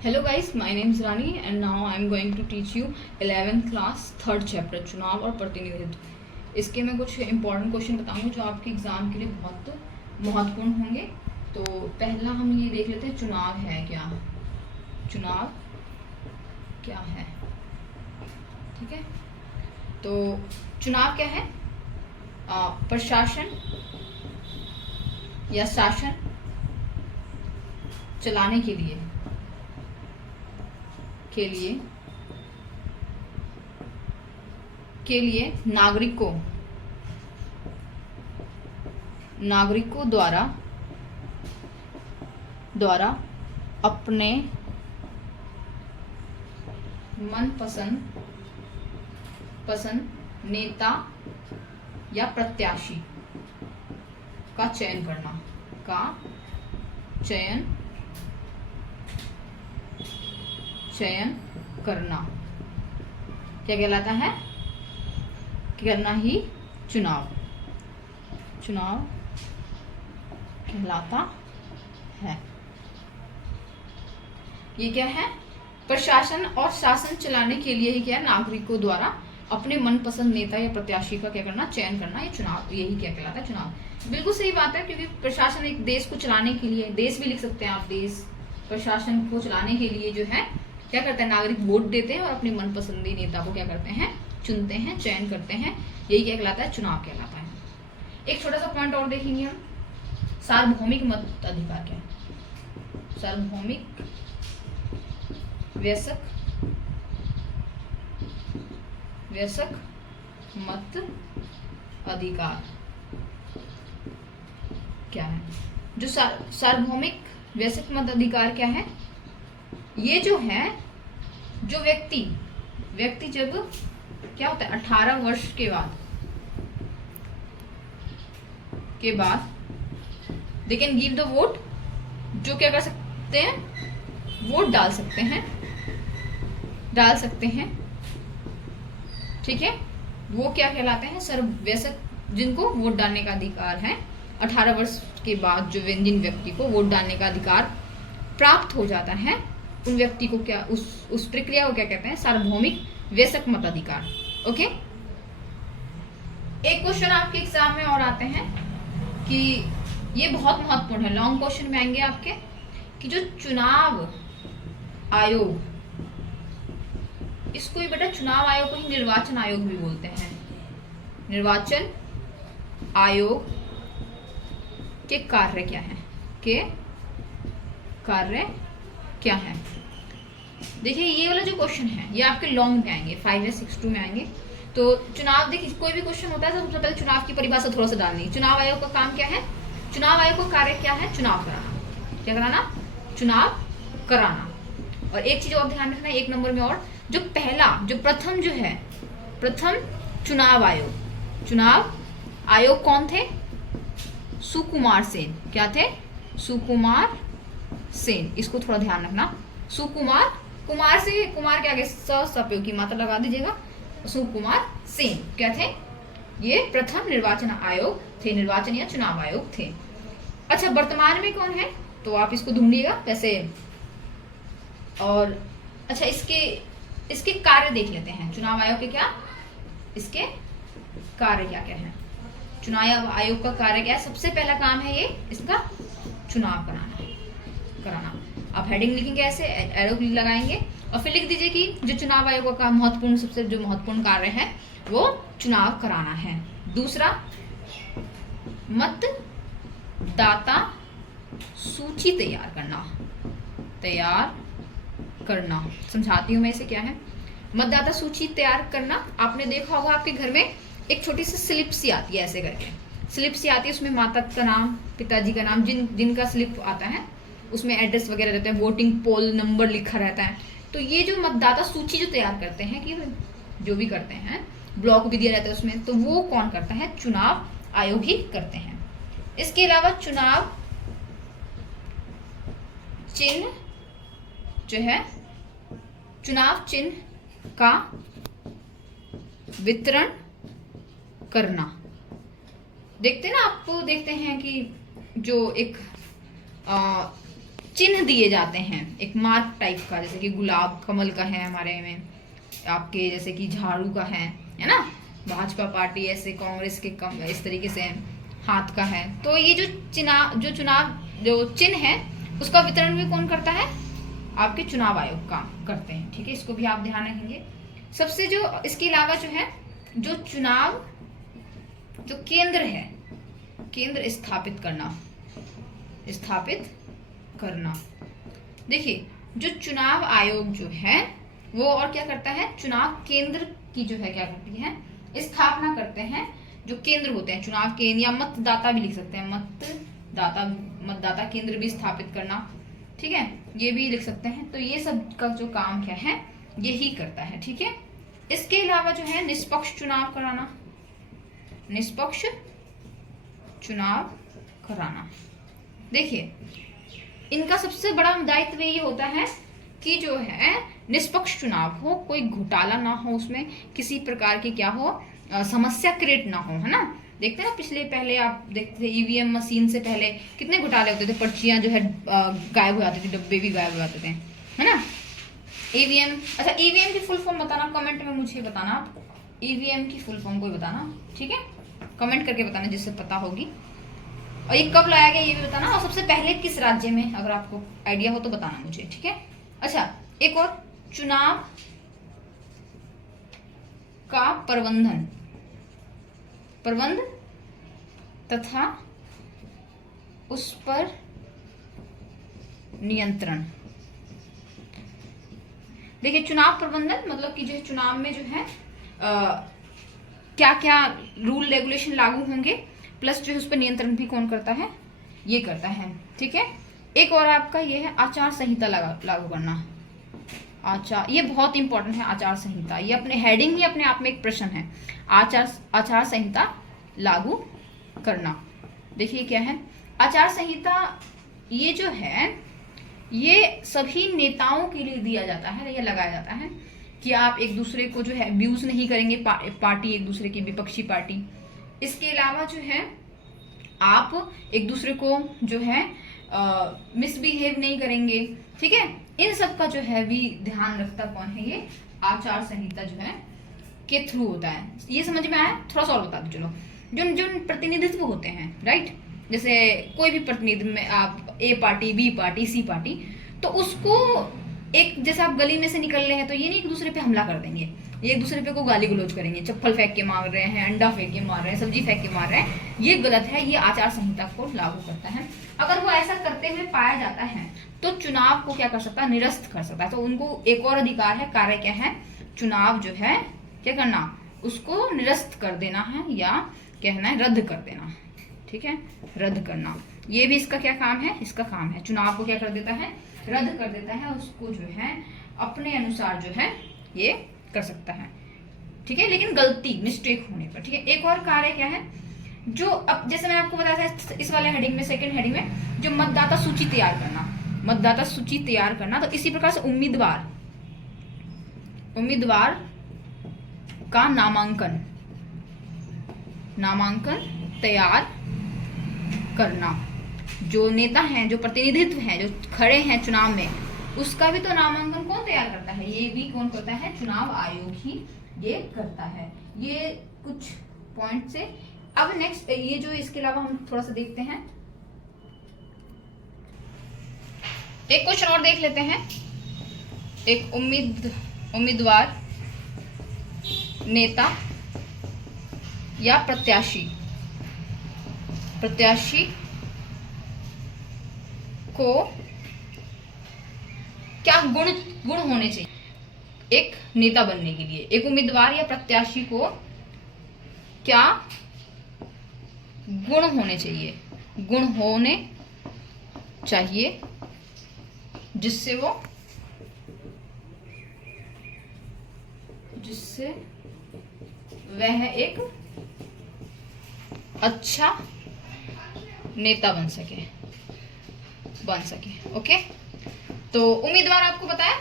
Hello guys, my name is Rani and now I am going to teach you 11th class third chapter चुनाव और प्रतिनिधित्व। इसके मैं कुछ इंपॉर्टेंट क्वेश्चन बताऊंगा जो आपके एग्जाम के लिए बहुत महत्वपूर्ण होंगे। तो पहला हम ये देख लेते हैं, चुनाव है क्या। चुनाव क्या है, ठीक है। तो चुनाव क्या है? प्रशासन या शासन चलाने के लिए नागरिकों द्वारा अपने पसंद नेता या प्रत्याशी का चयन करना क्या कहलाता है? करना ही चुनाव कहलाता है। ये क्या है? प्रशासन और शासन चलाने के लिए ही क्या है, नागरिकों द्वारा अपने मनपसंद नेता या प्रत्याशी का क्या करना, चयन करना, ये चुनाव, यही क्या कहलाता है? चुनाव। बिल्कुल सही बात है, क्योंकि प्रशासन एक देश को चलाने के लिए, देश भी लिख सकते हैं आप, देश प्रशासन को चलाने के लिए जो है क्या करते हैं, नागरिक वोट देते हैं और अपने मनपसंदी नेता को क्या करते हैं, चुनते हैं, चयन करते हैं। यही क्या कहलाता है? चुनाव कहलाता है। एक छोटा सा पॉइंट और देखेंगे हम, सार्वभौमिक मत अधिकार क्या है? सार्वभौमिक वयस्क मत अधिकार क्या है? जो सार्वभौमिक वयस्क मत अधिकार क्या है? ये जो है, जो व्यक्ति जब क्या होता है, 18 वर्ष के बाद they can give the vote, जो क्या कर सकते हैं, वोट डाल सकते हैं, ठीक है। वो क्या कहलाते हैं? वयस्क, जिनको वोट डालने का अधिकार है। 18 वर्ष के बाद जो जिन व्यक्ति को वोट डालने का अधिकार प्राप्त हो जाता है, उन व्यक्ति को क्या, उस प्रक्रिया को क्या कहते हैं? सार्वभौमिक वयस्क मताधिकार। ओके। एक क्वेश्चन आपके एग्जाम में और आते हैं कि ये बहुत महत्वपूर्ण है, लॉन्ग क्वेश्चन में आएंगे आपके, कि जो चुनाव आयोग, इसको ही बेटा चुनाव आयोग को ही निर्वाचन आयोग भी बोलते हैं। निर्वाचन आयोग के कार्य क्या है? देखिए ये वाला जो क्वेश्चन है, ये आपके लॉन्ग में आएंगे, 5 या 6-2 में आएंगे। तो चुनाव, देखिए कोई भी क्वेश्चन होता है तो सबसे पहले चुनाव की परिभाषा थोड़ा सा डालनी है। चुनाव आयोग का काम क्या है? चुनाव आयोग का कार्य क्या है? चुनाव कराना। क्या कराना? चुनाव कराना। और एक चीज और ध्यान रखना, 1 नंबर में और, जो प्रथम जो है, प्रथम चुनाव आयोग कौन थे? सुकुमार सेन। क्या थे? सुकुमार सेन। इसको थोड़ा ध्यान रखना। सुकुमार, कुमार से, कुमार के आगे स की मात्रा लगा दीजिएगा। सुकुमार सेन क्या थे? ये प्रथम निर्वाचन आयोग थे, निर्वाचन या चुनाव आयोग थे। अच्छा, वर्तमान में कौन है? तो आप इसको ढूंढिएगा वैसे। और अच्छा, इसके कार्य देख लेते हैं। चुनाव आयोग के क्या, इसके कार्य क्या क्या है? चुनाव आयोग का कार्य क्या है? सबसे पहला काम है ये इसका, चुनाव कराना। आप हेडिंग लिखेंगे ऐसे, एरो लगाएंगे और फिर लिख दीजिए कि जो चुनाव आयोग का सबसे जो महत्वपूर्ण कार्य है वो चुनाव कराना है। दूसरा, मतदाता सूची तैयार करना। समझाती हूँ मैं इसे क्या है। मतदाता सूची तैयार करना, आपने देखा होगा आपके घर में एक छोटी सी स्लिप सी आती है, ऐसे करके स्लिप सी आती है, उसमें माता का नाम, पिताजी का नाम, जिनका स्लिप आता है उसमें एड्रेस वगैरह रहता है, वोटिंग पोल नंबर लिखा रहता है। तो ये जो मतदाता सूची जो तैयार करते हैं, कि जो भी करते हैं, ब्लॉक भी दिया रहता है उसमें, तो वो कौन करता है? चुनाव आयोग ही करते हैं। इसके अलावा चुनाव चिन्ह जो है, चुनाव चिन्ह का वितरण करना। देखते ना, आपको देखते हैं कि जो एक चिन्ह दिए जाते हैं, एक मार्क टाइप का, जैसे कि गुलाब कमल का है हमारे में, आपके जैसे कि झाड़ू का है ना, भाजपा पार्टी ऐसे, कांग्रेस के कम इस तरीके से हाथ का है। तो ये जो चुनाव जो चिन्ह है उसका वितरण भी कौन करता है, आपके चुनाव आयोग का करते हैं। ठीक है, इसको भी आप ध्यान रखेंगे। सबसे जो इसके अलावा जो है, जो चुनाव जो केंद्र है, केंद्र स्थापित करना। देखिए, जो चुनाव आयोग जो है वो और क्या करता है, चुनाव केंद्र की जो है क्या करती है, स्थापना करते हैं। जो केंद्र होते हैं चुनाव केंद्र, या मतदाता भी लिख सकते हैं, मतदाता केंद्र भी स्थापित करना। ठीक है, ये भी लिख सकते हैं। तो ये सब का जो काम क्या है, यही करता है। ठीक है, इसके अलावा जो है निष्पक्ष चुनाव कराना, निष्पक्ष चुनाव कराना। देखिए, इनका सबसे बड़ा दायित्व ये होता है कि जो है निष्पक्ष चुनाव हो, कोई घोटाला ना हो उसमें, किसी प्रकार की क्या हो, समस्या क्रिएट ना हो, है ना। देखते हैं पहले आप देखते थे ईवीएम मशीन से पहले कितने घोटाले होते थे, पर्चियां जो है गायब हो जाती थी, डब्बे भी गायब हो जाते थे, है ना। ईवीएम, अच्छा ईवीएम की फुल फॉर्म बताना, कमेंट में मुझे बताना, ईवीएम की फुल फॉर्म कोई बताना, ठीक है, कमेंट करके बताना जिससे पता होगी। और ये कब लाया गया ये भी बताना, और सबसे पहले किस राज्य में, अगर आपको आइडिया हो तो बताना मुझे। ठीक है, अच्छा एक और, चुनाव का प्रबंध तथा उस पर नियंत्रण। देखिए, चुनाव प्रबंधन मतलब कि जो है चुनाव में जो है क्या क्या रूल रेगुलेशन लागू होंगे, प्लस जो है उस पर नियंत्रण भी कौन करता है, ये करता है। ठीक है, एक और आपका ये है आचार संहिता लागू करना। ये बहुत इंपॉर्टेंट है, आचार संहिता, ये अपने हेडिंग ही अपने आप में एक प्रश्न है, आचार संहिता लागू करना। देखिए क्या है आचार संहिता, ये जो है ये सभी नेताओं के लिए दिया जाता है या लगाया जाता है कि आप एक दूसरे को जो है अब्यूज नहीं करेंगे, पार्टी एक दूसरे की, विपक्षी पार्टी। इसके अलावा जो है आप एक दूसरे को जो है मिसबिहेव नहीं करेंगे। ठीक है, इन सब का जो है भी ध्यान रखता कौन है, ये आचार संहिता जो है के थ्रू होता है। ये समझ में आया, थोड़ा सा और बता दो। चलो, जो प्रतिनिधित्व होते हैं, राइट, जैसे कोई भी प्रतिनिधित्व में आप ए पार्टी, बी पार्टी, सी पार्टी, तो उसको एक, जैसे आप गली में से निकल रहे हैं तो ये नहीं एक दूसरे पे हमला कर देंगे, ये एक दूसरे पे को गाली गलौज करेंगे, चप्पल फेंक के मार रहे हैं, अंडा फेंक के मार रहे हैं, सब्जी फेंक के मार रहे हैं, ये गलत है। ये आचार संहिता को लागू करता है। अगर वो ऐसा करते हुए पाया जाता है तो चुनाव को क्या कर सकता है, निरस्त कर सकता है। तो उनको एक और अधिकार है, कार्य क्या है, चुनाव जो है क्या करना, उसको निरस्त कर देना है, या कहना है रद्द कर देना। ठीक है, रद्द करना, ये भी इसका क्या काम है, इसका काम है। चुनाव को क्या कर देता है, रद्द कर देता है, उसको जो है अपने अनुसार जो है ये कर सकता है। ठीक है, लेकिन गलती, मिस्टेक होने पर। ठीक है, एक और कार्य क्या है, जो अब जैसे मैंने आपको बताया था इस वाले हेडिंग में, सेकंड हेडिंग में, जो मतदाता सूची तैयार करना, मतदाता सूची तैयार करना। तो इसी प्रकार से उम्मीदवार का नामांकन तैयार करना। जो नेता हैं, जो प्रतिनिधित्व हैं, जो खड़े हैं चुनाव में, उसका भी तो नामांकन कौन तैयार करता है, ये भी कौन करता है, चुनाव आयोग ही ये करता है। ये कुछ पॉइंट से। अब नेक्स्ट ये जो, इसके अलावा हम थोड़ा सा देखते हैं, एक क्वेश्चन और देख लेते हैं। एक उम्मीदवार, नेता या प्रत्याशी को क्या गुण होने चाहिए एक नेता बनने के लिए, एक उम्मीदवार या प्रत्याशी को क्या गुण होने चाहिए जिससे वह एक अच्छा नेता बन सके। ओके, तो उम्मीदवार आपको बताया,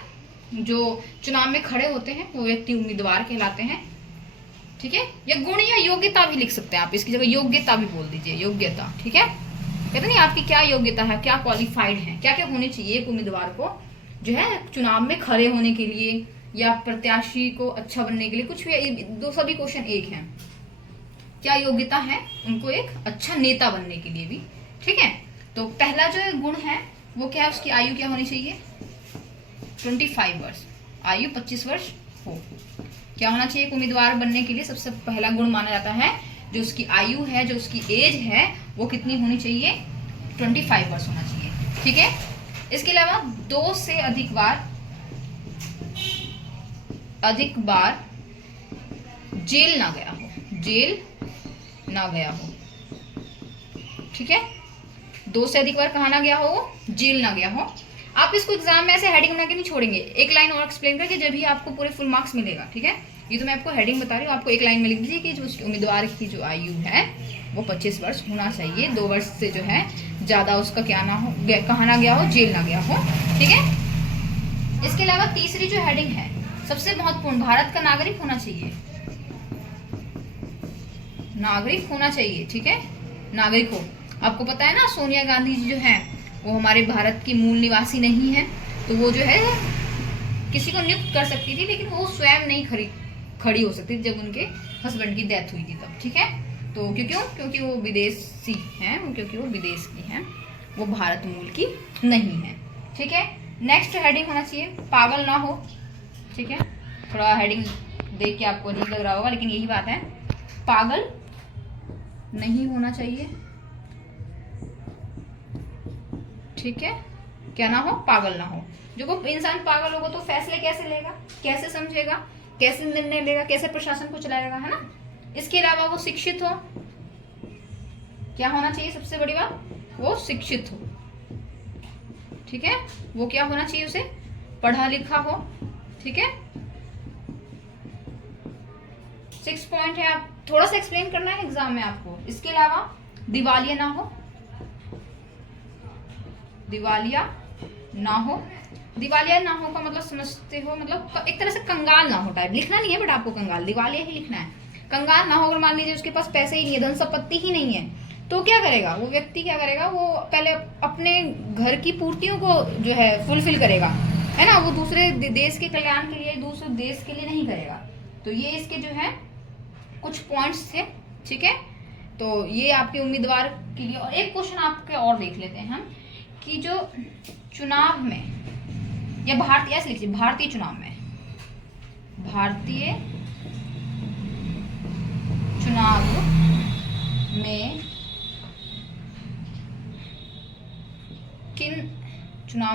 जो चुनाव में खड़े होते हैं वो व्यक्ति उम्मीदवार कहलाते हैं। ठीक है, या गुण या योग्यता भी लिख सकते हैं आप, इसकी जगह योग्यता भी बोल दीजिए, योग्यता। ठीक है, कहते नहीं आपकी क्या योग्यता है, क्या क्वालिफाइड है, क्या क्या होनी चाहिए एक उम्मीदवार को जो है चुनाव में खड़े होने के लिए या प्रत्याशी को अच्छा बनने के लिए, कुछ भी दो सभी क्वेश्चन एक हैं। क्या योग्यता है उनको एक अच्छा नेता बनने के लिए भी, ठीक है। तो पहला जो गुण है वो क्या है, उसकी आयु क्या होनी चाहिए, 25 वर्ष, आयु 25 वर्ष हो। क्या होना चाहिए एक उम्मीदवार बनने के लिए, सबसे पहला गुण माना जाता है जो उसकी आयु है, जो उसकी एज है वो कितनी होनी चाहिए, 25 वर्ष होना चाहिए, ठीक है। इसके अलावा 2 से अधिक बार जेल ना गया हो, जेल ना गया हो, ठीक है। 2 से अधिक बार कहाँ ना गया हो, जेल ना गया हो। आप इसको एग्जाम में ऐसे हेडिंग बना के नहीं छोड़ेंगे, एक लाइन और एक्सप्लेन करके, जब भी आपको पूरे फुल मार्क्स मिलेगा, ठीक है। ये तो मैं आपको हेडिंग बता रही हूँ, आपको एक लाइन में लिख दीजिए कि जो उम्मीदवार की जो आयु है वो 25 वर्ष होना चाहिए, 2 वर्ष से जो है ज्यादा उसका क्या ना हो, कहाँ ना गया हो, जेल ना गया हो, ठीक है। इसके अलावा तीसरी जो हेडिंग है सबसे महत्वपूर्ण, भारत का नागरिक होना चाहिए, नागरिक होना चाहिए, ठीक है। नागरिक हो, आपको पता है ना सोनिया गांधी जी जो है वो हमारे भारत की मूल निवासी नहीं है, तो वो जो है किसी को नियुक्त कर सकती थी, लेकिन वो स्वयं नहीं खड़ी हो सकती जब उनके हस्बैंड की डेथ हुई थी तब, ठीक है। तो क्योंकि वो विदेशी हैं, क्योंकि वो विदेश की हैं, वो भारत मूल की नहीं है, ठीक है। नेक्स्ट हेडिंग होना चाहिए पागल ना हो, ठीक है। थोड़ा हेडिंग देख के आपको अजीब लग रहा होगा, लेकिन यही बात है, पागल नहीं होना चाहिए, ठीक है। क्या ना हो, पागल ना हो। जो वो इंसान पागल होगा तो फैसले कैसे लेगा, कैसे समझेगा, कैसे निर्णय लेगा, कैसे प्रशासन को चलाएगा, है ना। इसके अलावा वो शिक्षित हो, क्या होना चाहिए सबसे बड़ी बात, वो शिक्षित हो, ठीक है। वो क्या होना चाहिए, उसे पढ़ा लिखा हो, ठीक है। 6 पॉइंट है, आप थोड़ा सा एक्सप्लेन करना है एग्जाम में आपको। इसके अलावा दिवालिया ना हो, दिवालिया ना हो, दिवालिया ना हो का मतलब समझते हो, मतलब एक तरह से कंगाल ना हो टाइप, लिखना नहीं है बट आपको कंगाल, दिवालिया ही लिखना है। कंगाल ना हो, अगर मान लीजिए उसके पास पैसे ही नहीं है, धन संपत्ति ही नहीं है, तो क्या करेगा वो व्यक्ति, क्या करेगा वो पहले अपने घर की पूर्तियों को जो है फुलफिल करेगा, है ना। वो दूसरे देश के कल्याण के लिए, दूसरे देश के लिए नहीं करेगा। तो ये इसके जो है कुछ पॉइंट्स थे, ठीक है। तो ये आपके उम्मीदवार के लिए। और एक क्वेश्चन आपके और देख लेते हैं हम कि जो चुनाव में, या भारतीय, ऐसे लिखिए भारतीय चुनाव में, भारतीय चुनाव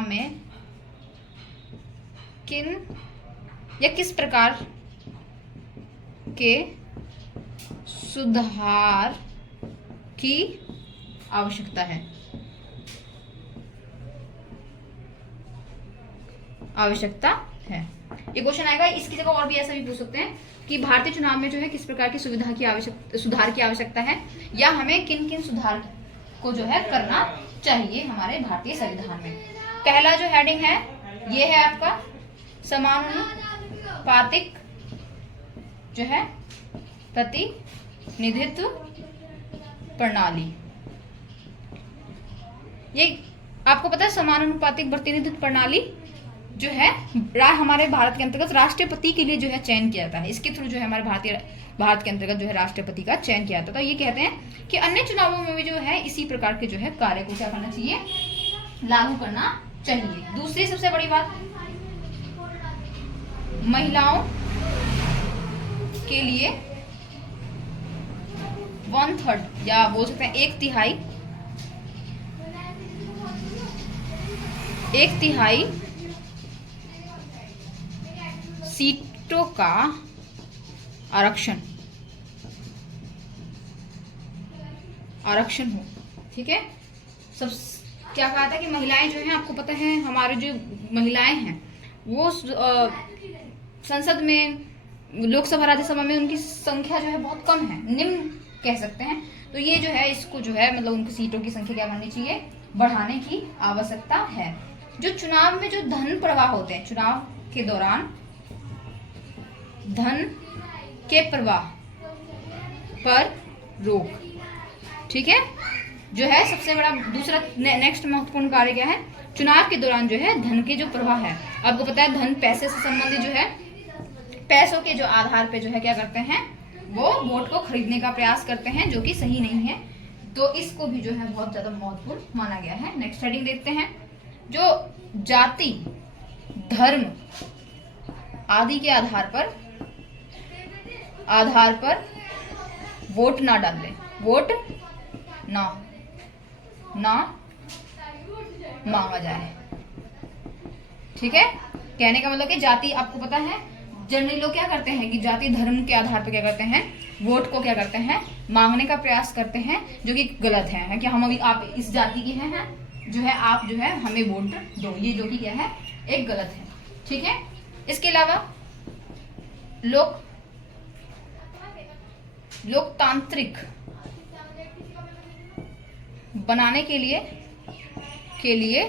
में किन या किस प्रकार के सुधार की आवश्यकता है, ये क्वेश्चन आएगा। इसकी जगह और भी ऐसा भी पूछ सकते हैं कि भारतीय चुनाव में जो है किस प्रकार की सुधार की आवश्यकता है, या हमें किन किन सुधार को जो है करना चाहिए हमारे भारतीय संविधान में। पहला जो हेडिंग है ये है आपका समानुपातिक जो है प्रतिनिधित्व प्रणाली। ये आपको पता है समानुपातिक प्रतिनिधित्व प्रणाली जो है हमारे भारत के अंतर्गत राष्ट्रपति के लिए जो है चयन किया जाता है। इसके थ्रू जो है हमारे भारत के अंतर्गत जो है राष्ट्रपति का चयन किया जाता है। तो ये कहते हैं कि अन्य चुनावों में भी जो है इसी प्रकार के जो है कार्य को क्या करना चाहिए, लागू करना चाहिए। दूसरी सबसे बड़ी बात, महिलाओं के लिए 1/3 या बोल सकते हैं 1/3 सीटों का आरक्षण हो, ठीक है। सब क्या कहा था कि महिलाएं जो हैं, आपको पता है हमारे जो महिलाएं हैं वो संसद में, लोकसभा राज्यसभा में उनकी संख्या जो है बहुत कम है, निम्न कह सकते हैं। तो ये जो है इसको जो है मतलब उनकी सीटों की संख्या क्या करनी चाहिए, बढ़ाने की आवश्यकता है। जो चुनाव में जो धन प्रवाह होते हैं, चुनाव के दौरान धन के प्रवाह पर रोक, ठीक है। जो है सबसे बड़ा दूसरा नेक्स्ट महत्वपूर्ण कार्य क्या है, चुनाव के दौरान जो है धन के जो प्रवाह है, आपको पता है धन पैसे से संबंधित जो है, पैसों के जो आधार पे जो है क्या करते हैं, वो वोट को खरीदने का प्रयास करते हैं, जो कि सही नहीं है। तो इसको भी जो है बहुत ज्यादा महत्वपूर्ण माना गया है। नेक्स्ट हेडिंग देखते हैं, जो जाति, धर्म आदि के आधार पर वोट ना डाले, वोट ना मांगा जाए। ठीक है, कहने का मतलब कि जाति, आपको पता है जनरली लोग क्या करते हैं कि जाति धर्म के आधार पर क्या करते हैं, वोट को क्या करते हैं, मांगने का प्रयास करते हैं, जो कि गलत है कि हम अभी आप इस जाति के हैं जो है, आप जो है हमें वोट दो, ये जो कि क्या है, एक गलत है। ठीक है, इसके अलावा लोकतांत्रिक बनाने के लिए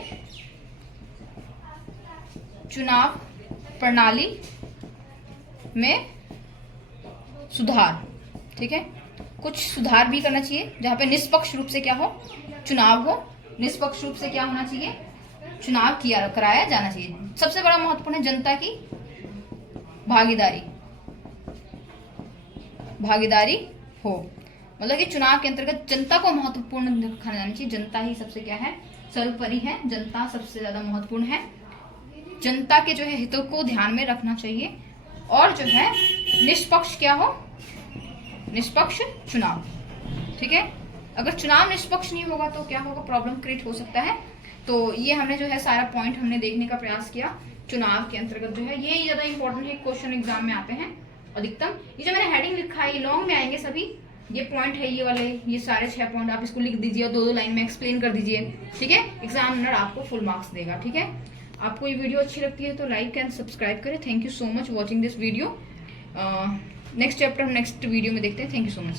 चुनाव प्रणाली में सुधार। ठीक है, कुछ सुधार भी करना चाहिए, जहां पे निष्पक्ष रूप से क्या हो, चुनाव हो, निष्पक्ष रूप से क्या होना चाहिए, चुनाव कराया जाना चाहिए। सबसे बड़ा महत्वपूर्ण है जनता की भागीदारी हो, मतलब कि चुनाव के अंतर्गत जनता को महत्वपूर्ण दिखाना जाना चाहिए। जनता ही सबसे क्या है, सर्वोपरि है, जनता सबसे ज्यादा महत्वपूर्ण है। जनता के जो है हितों को ध्यान में रखना चाहिए, और जो है निष्पक्ष क्या हो, निष्पक्ष चुनाव। ठीक है, अगर चुनाव निष्पक्ष नहीं होगा तो क्या होगा, प्रॉब्लम क्रिएट हो सकता है। तो ये हमने जो है सारा पॉइंट हमने देखने का प्रयास किया चुनाव के अंतर्गत जो है, ये ज्यादा इंपॉर्टेंट है, क्वेश्चन एग्जाम में आते हैं अधिकतम। ये जो मैंने हेडिंग लिखा है, लॉन्ग में आएंगे सभी, ये पॉइंट है ये वाले, ये सारे 6 पॉइंट आप इसको लिख दीजिए और 2-2 लाइन में एक्सप्लेन कर दीजिए। ठीक है, एग्जामिनर आपको फुल मार्क्स देगा। ठीक है, आपको ये वीडियो अच्छी लगती है तो लाइक एंड सब्सक्राइब करें। Thank you so much watching this video. Next chapter हम नेक्स्ट वीडियो में देखते हैं। Thank you so much.